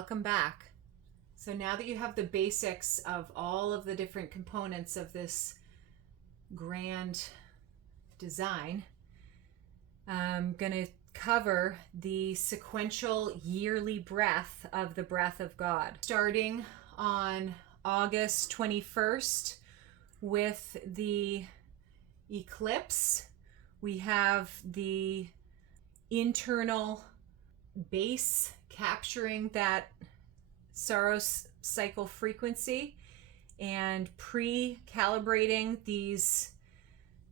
Welcome back. So now that you have the basics of all of the different components of this grand design, I'm going to cover the sequential yearly breath of the breath of God. Starting on August 21st with the eclipse, we have the internal base capturing that Saros cycle frequency and pre-calibrating these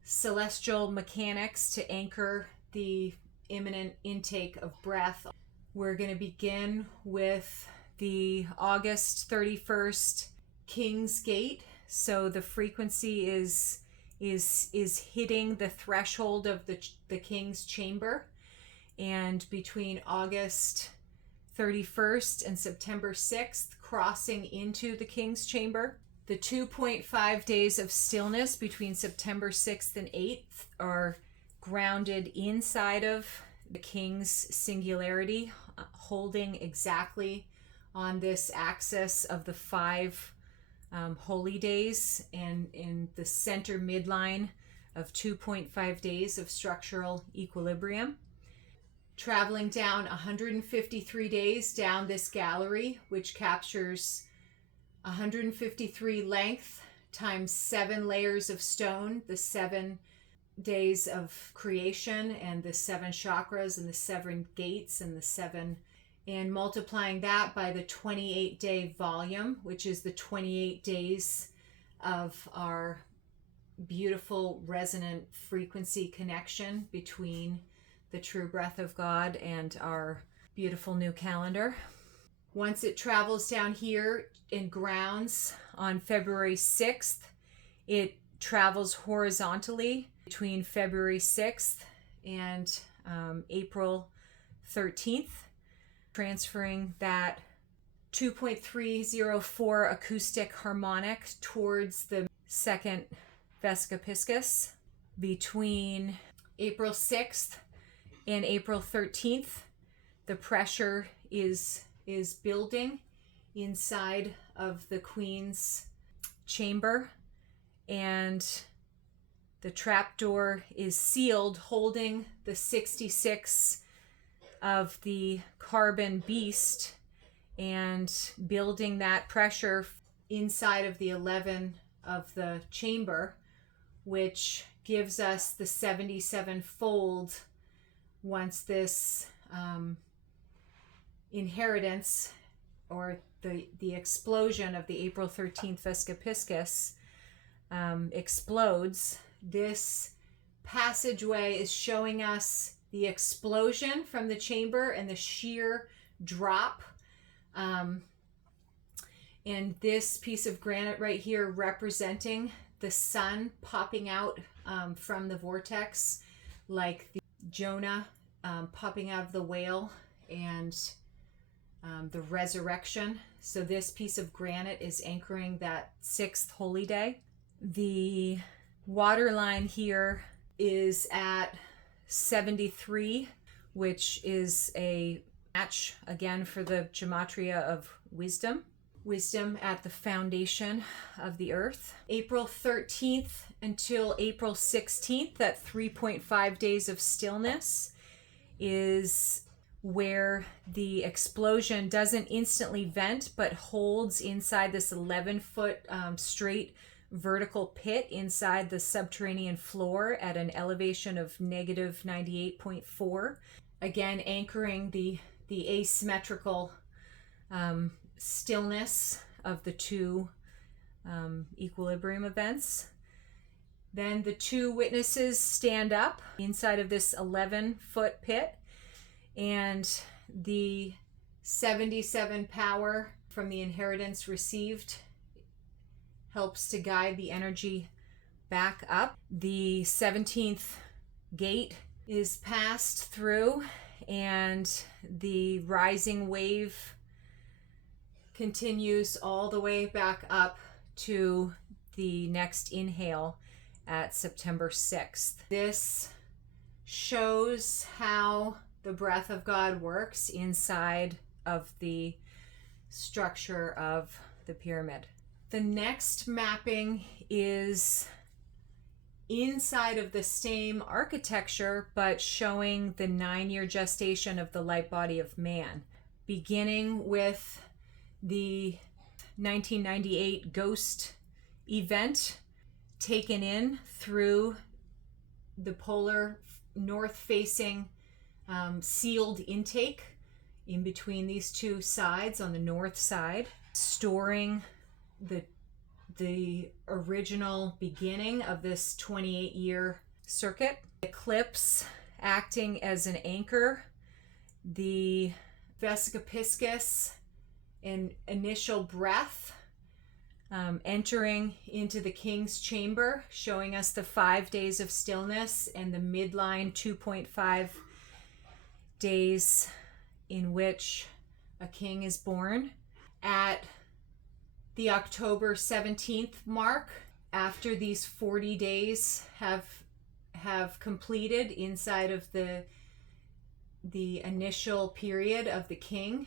celestial mechanics to anchor the imminent intake of breath. We're going to begin with the August 31st King's Gate. So the frequency is hitting the threshold of the King's Chamber. And between August 31st and September 6th, crossing into the King's Chamber. The 2.5 days of stillness between September 6th and 8th are grounded inside of the King's singularity, holding exactly on this axis of the 5 holy days and in the center midline of 2.5 days of structural equilibrium. Traveling down 153 days down this gallery, which captures 153 length times 7 layers of stone, the 7 days of creation and the 7 chakras and the 7 gates and the 7, and multiplying that by the 28-day volume, which is the 28 days of our beautiful resonant frequency connection between the true breath of God and our beautiful new calendar. Once it travels down here and grounds on February 6th, it travels horizontally between February 6th and April 13th, transferring that 2.304 acoustic harmonic towards the second Vesica Piscis. Between April 6th and April 13th, the pressure is building inside of the Queen's chamber, and the trapdoor is sealed, holding the 66 of the carbon beast and building that pressure inside of the 11 of the chamber, which gives us the 77-fold once this inheritance or the explosion of the April 13th Vesica Piscis explodes. This passageway is showing us the explosion from the chamber and the sheer drop. And this piece of granite right here representing the sun popping out from the vortex, like the Jonah popping out of the whale, and the resurrection. So this piece of granite is anchoring that 6th holy day. The water line here is at 73, which is a match again for the gematria of wisdom. Wisdom at the foundation of the earth. April 13th until April 16th, that 3.5 days of stillness, is where the explosion doesn't instantly vent but holds inside this 11-foot straight vertical pit inside the subterranean floor at an elevation of negative 98.4, again anchoring the asymmetrical stillness of the two equilibrium events. Then the two witnesses stand up inside of this 11-foot pit, and the 77 power from the inheritance received helps to guide the energy back up. The 17th gate is passed through, and the rising wave continues all the way back up to the next inhale at September 6th. This shows how the breath of God works inside of the structure of the pyramid. The next mapping is inside of the same architecture, but showing the 9-year gestation of the light body of M.A.N, beginning with the 1998 ghost event taken in through the polar north-facing sealed intake in between these two sides on the north side, storing the original beginning of this 28-year circuit. Eclipse acting as an anchor, the Vesica Piscis in initial breath, entering into the king's chamber, showing us the 5 days of stillness and the midline 2.5 days in which a king is born. At the October 17th mark, after these 40 days have completed inside of the initial period of the king,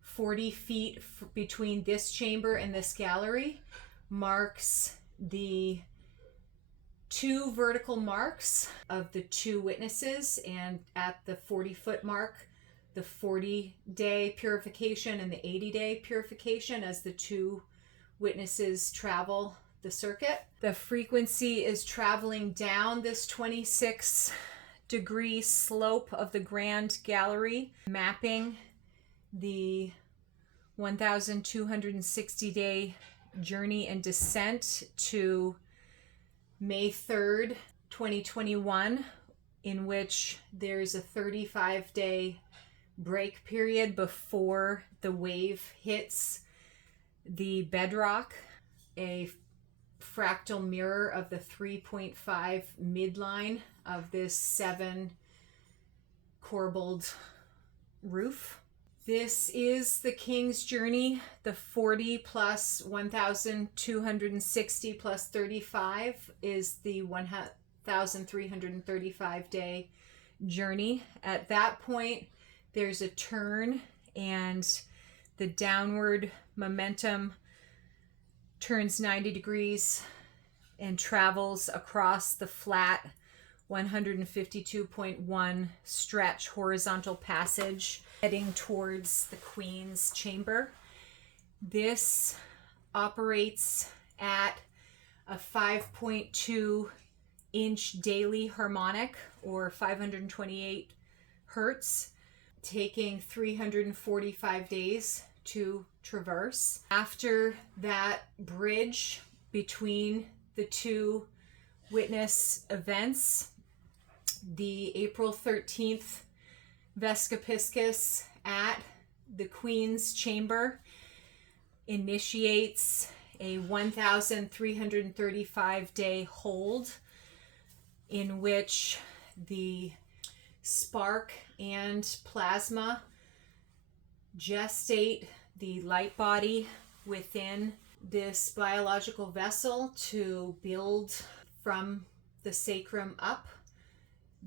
40 feet between this chamber and this gallery marks the 2 vertical marks of the 2 witnesses, and at the 40-foot mark, the 40-day purification and the 80-day purification as the 2 witnesses travel the circuit. The frequency is traveling down this 26-degree slope of the grand gallery, mapping the 1,260-day journey and descent to May 3rd, 2021, in which there's a 35-day break period before the wave hits the bedrock, a fractal mirror of the 3.5 midline of this 7-corbelled roof. This is the king's journey, the 40 plus 1,260 plus 35 is the 1,335 day journey. At that point, there's a turn, and the downward momentum turns 90 degrees and travels across the flat 152.1 stretch horizontal passage heading towards the Queen's chamber. This operates at a 5.2 inch daily harmonic, or 528 hertz, taking 345 days to traverse. After that bridge between the 2 witness events, the April 13th Vesica Piscis at the Queen's chamber initiates a 1,335 day hold, in which the spark and plasma gestate the light body within this biological vessel to build from the sacrum up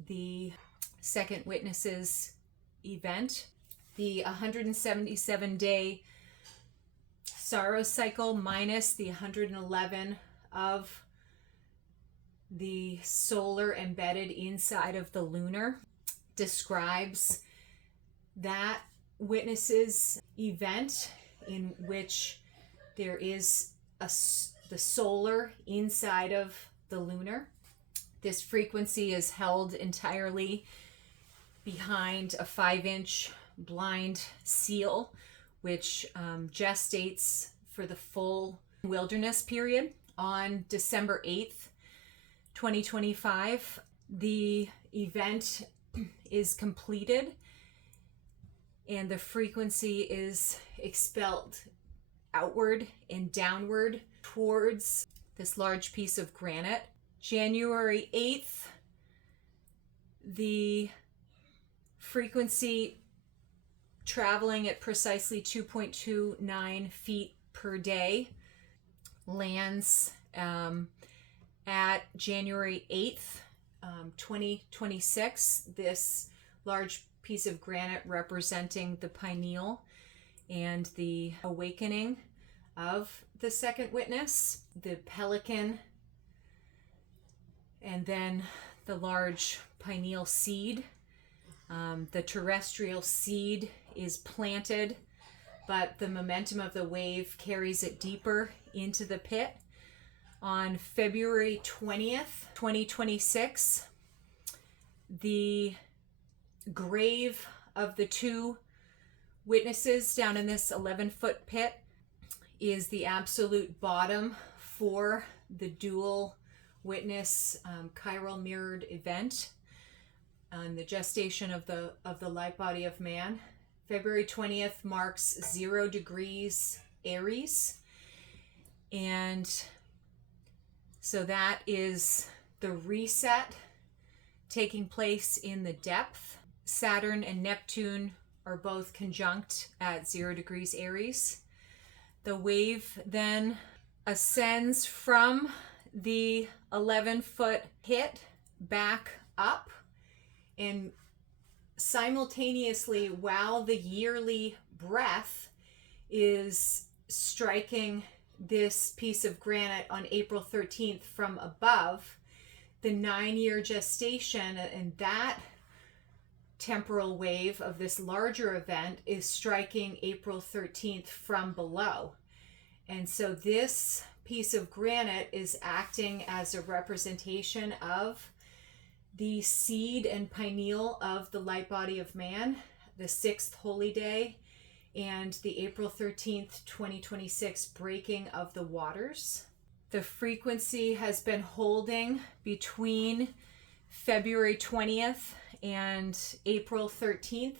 the second witness's event. The 177 day Saros cycle minus the 111 of the solar embedded inside of the lunar describes that witness's event, in which there is the solar inside of the lunar. This frequency is held entirely behind a 5-inch blind seal, which gestates for the full wilderness period. On December 8th, 2025, the event is completed and the frequency is expelled outward and downward towards this large piece of granite. January 8th, the frequency traveling at precisely 2.29 feet per day lands at January 8th, 2026. This large piece of granite representing the pineal and the awakening of the second witness, the pelican, and then the large pineal seed. The terrestrial seed is planted, but the momentum of the wave carries it deeper into the pit. On February 20th, 2026, the grave of the two witnesses down in this 11-foot pit is the absolute bottom for the dual witness chiral mirrored event on the gestation of the light body of M.A.N. February 20th marks 0 degrees Aries, and so that is the reset taking place in the depth. Saturn and Neptune are both conjunct at 0 degrees Aries. The wave then ascends from the 11-foot pit back up, and simultaneously, while the yearly breath is striking this piece of granite on April 13th from above, the 9-year gestation and that temporal wave of this larger event is striking April 13th from below. And so this piece of granite is acting as a representation of the seed and pineal of the light body of M.A.N, the 6th holy day, and the April 13th, 2026 breaking of the waters. The frequency has been holding between February 20th and April 13th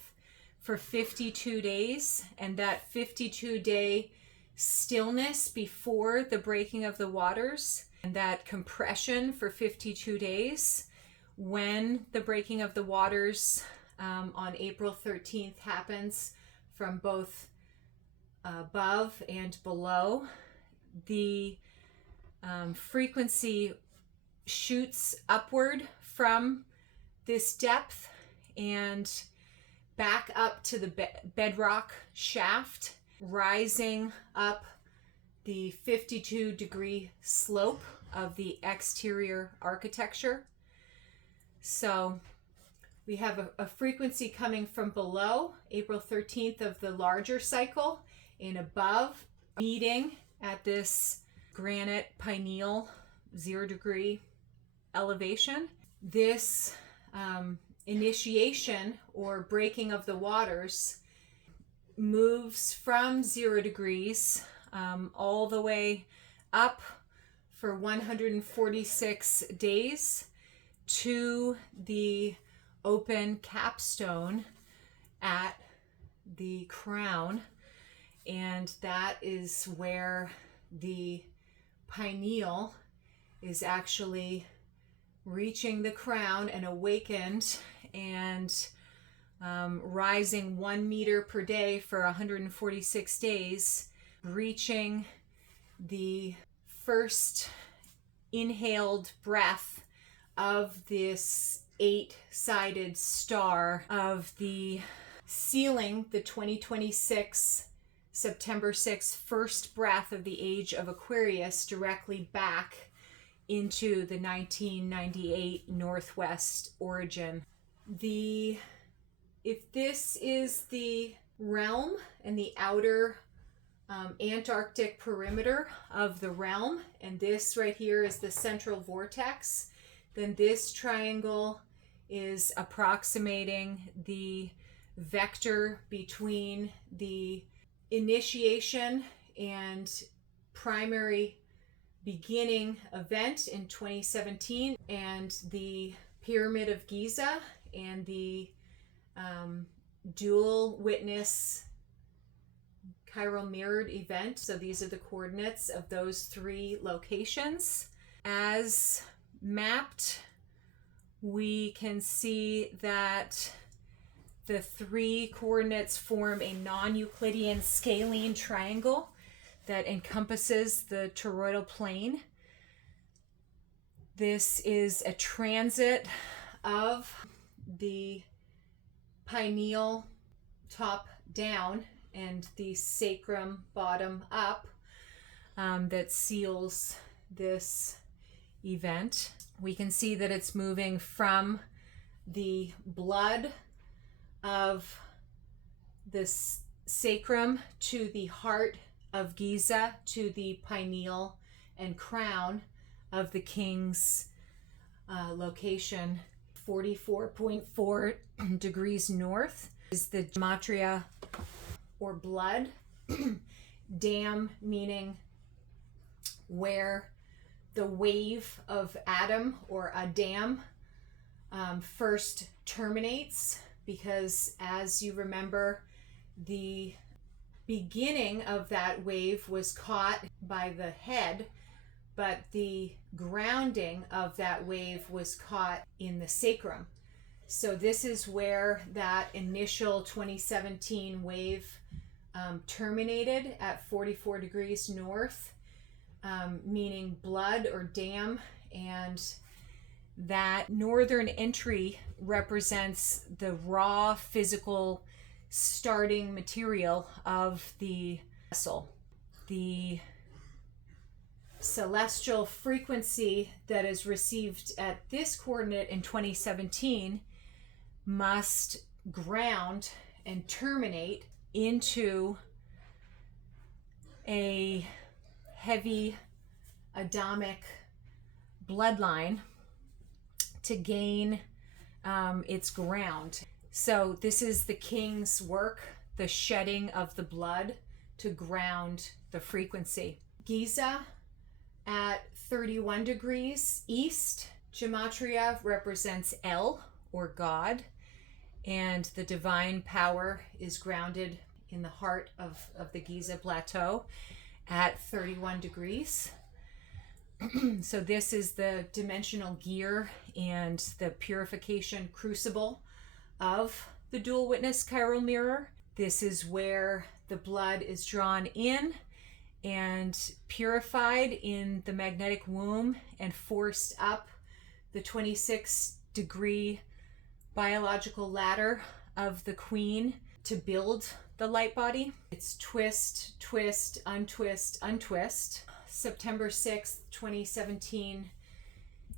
for 52 days, and that 52-day stillness before the breaking of the waters and that compression for 52 days when the breaking of the waters on April 13th happens from both above and below. The frequency shoots upward from this depth and back up to the bedrock shaft, rising up the 52-degree slope of the exterior architecture. So we have a frequency coming from below, April 13th of the larger cycle, and above, meeting at this granite pineal 0-degree elevation. This initiation or breaking of the waters moves from 0 degrees all the way up for 146 days to the open capstone at the crown, and that is where the pineal is actually reaching the crown and awakened and rising 1 meter per day for 146 days, reaching the first inhaled breath of this 8-sided star of the sealing the 2026 September 6th first breath of the Age of Aquarius directly back into the 1998 Northwest origin. If this is the realm and the outer Antarctic perimeter of the realm, and this right here is the central vortex, then this triangle is approximating the vector between the initiation and primary beginning event in 2017 and the Pyramid of Giza and the dual witness chiral mirrored event. So these are the coordinates of those 3 locations. As mapped, we can see that the 3 coordinates form a non-Euclidean scalene triangle that encompasses the toroidal plane. This is a transit of the pineal top down, and the sacrum bottom up that seals this event. We can see that it's moving from the blood of the sacrum to the heart of Giza to the pineal and crown of the king's location. 44.4 degrees north is the gematria or blood. Dam meaning where the wave of Adam or Adam first terminates, because as you remember, the beginning of that wave was caught by the head, but the grounding of that wave was caught in the sacrum. So this is where that initial 2017 wave terminated at 44 degrees north, meaning blood or dam, and that northern entry represents the raw physical starting material of the vessel. The celestial frequency that is received at this coordinate in 2017 must ground and terminate into a heavy Adamic bloodline to gain its ground. So this is the king's work, the shedding of the blood to ground the frequency. Giza at 31 degrees east, gematria represents El, or God, and the divine power is grounded in the heart of the Giza plateau at 31 degrees. So this is the dimensional gear and the purification crucible of the dual witness chiral mirror. This is where the blood is drawn in and purified in the magnetic womb and forced up the 26-degree biological ladder of the queen to build the light body. It's twist, twist, untwist, untwist. September 6th, 2017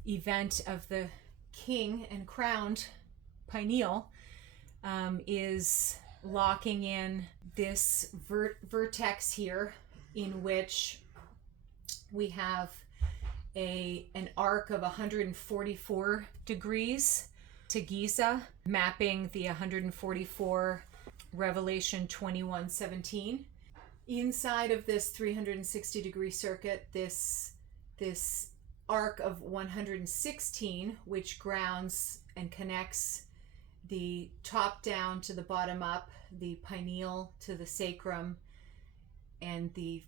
event of the king and crowned pineal is locking in this vertex here, in which we have an arc of 144 degrees to Giza, mapping the 144 Revelation 21:17. Inside of this 360 degree circuit, this arc of 116, which grounds and connects the top down to the bottom up, the pineal to the sacrum, and the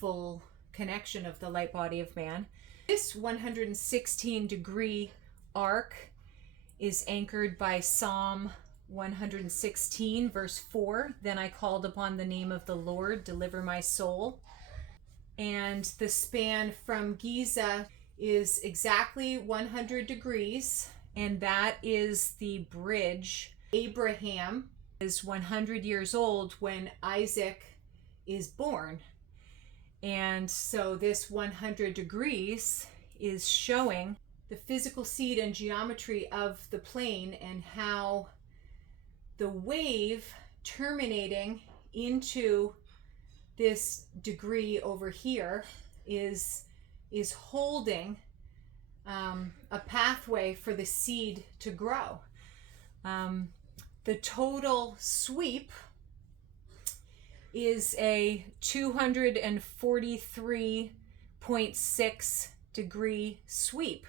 full connection of the light body of man. This 116 degree arc is anchored by Psalm 116 verse 4. Then I called upon the name of the Lord, deliver my soul. And the span from Giza is exactly 100 degrees, and that is the bridge. Abraham is 100 years old when Isaac is born, and so this 100 degrees is showing the physical seed and geometry of the plane, and how the wave terminating into this degree over here is holding a pathway for the seed to grow. The total sweep is a 243.6 degree sweep,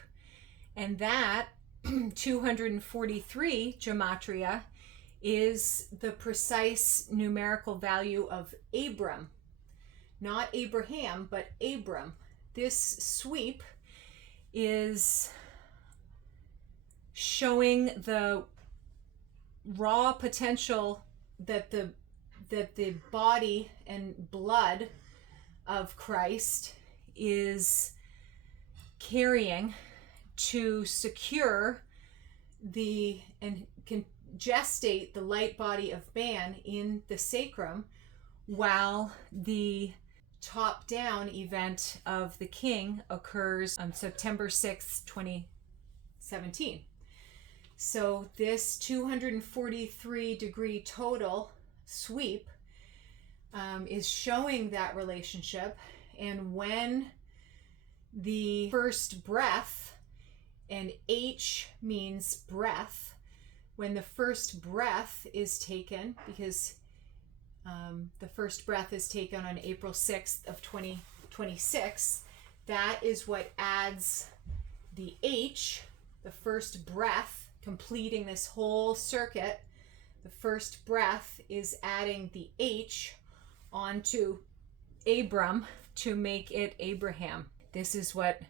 and that 243 gematria is the precise numerical value of Abram, not Abraham, but Abram. This sweep is showing the raw potential that the body and blood of Christ is carrying to secure and can gestate the light body of M.A.N in the sacrum, while the top-down event of the king occurs on September 6th, 2017. So this 243-degree total sweep is showing that relationship. And when the first breath, and H means breath, when the first breath is taken, because the first breath is taken on April 6th of 2026, that is what adds the H, the first breath, completing this whole circuit. The first breath is adding the H onto Abram to make it Abraham. This is what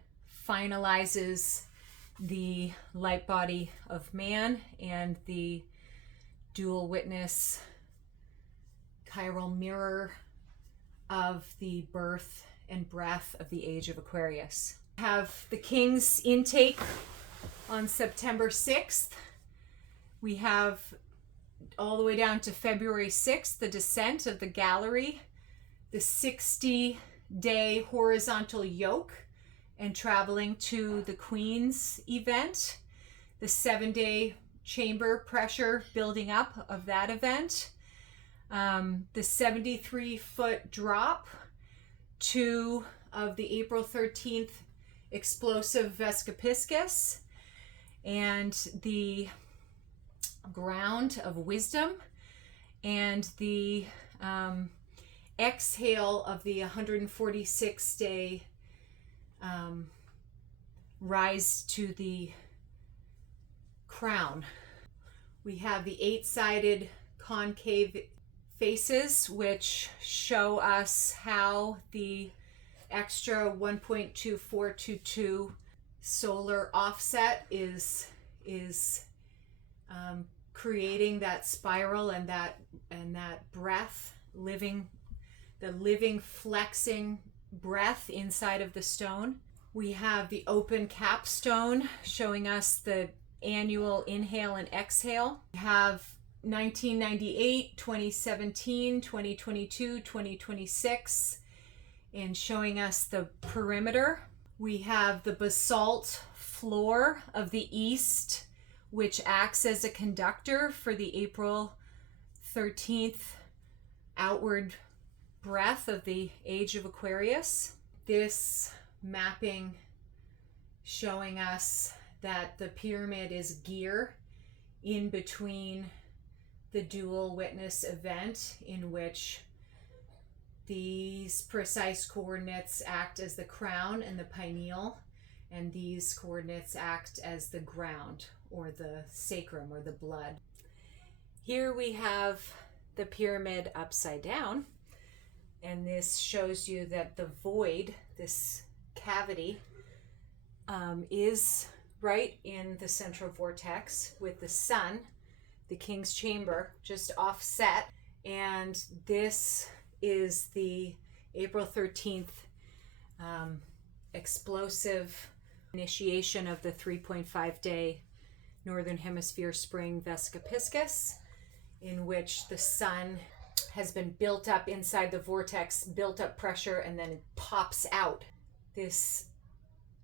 finalizes the light body of man and the dual witness chiral mirror of the birth and breath of the Age of Aquarius. Have the King's intake on September 6th. We have all the way down to February 6th, the descent of the gallery, the 60-day horizontal yoke and traveling to the Queen's event, the 7-day chamber pressure building up of that event, the 73-foot drop of the April 13th explosive Vesica Piscis, and the ground of wisdom, and the exhale of the 146-day rise to the crown. We have the 8-sided concave faces, which show us how the extra 1.2422 solar offset is creating that spiral and that breath, the living flexing breath inside of the stone. We have the open capstone showing us the annual inhale and exhale. We have 1998, 2017, 2022, 2026, and showing us the perimeter. We have the basalt floor of the east, which acts as a conductor for the April 13th outward breath of the Age of Aquarius. This mapping showing us that the pyramid is gear in between the dual witness event, in which these precise coordinates act as the crown and the pineal, and these coordinates act as the ground or the sacrum or the blood. Here we have the pyramid upside down, and this shows you that the void, this cavity, is right in the central vortex with the sun, the King's chamber, just offset. And this is the April 13th explosive initiation of the 3.5-day Northern Hemisphere spring Vesica Piscis, in which the sun has been built up inside the vortex, built up pressure, and then it pops out. This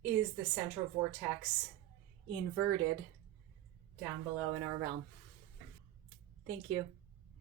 is the central vortex inverted down below in our realm. Thank you.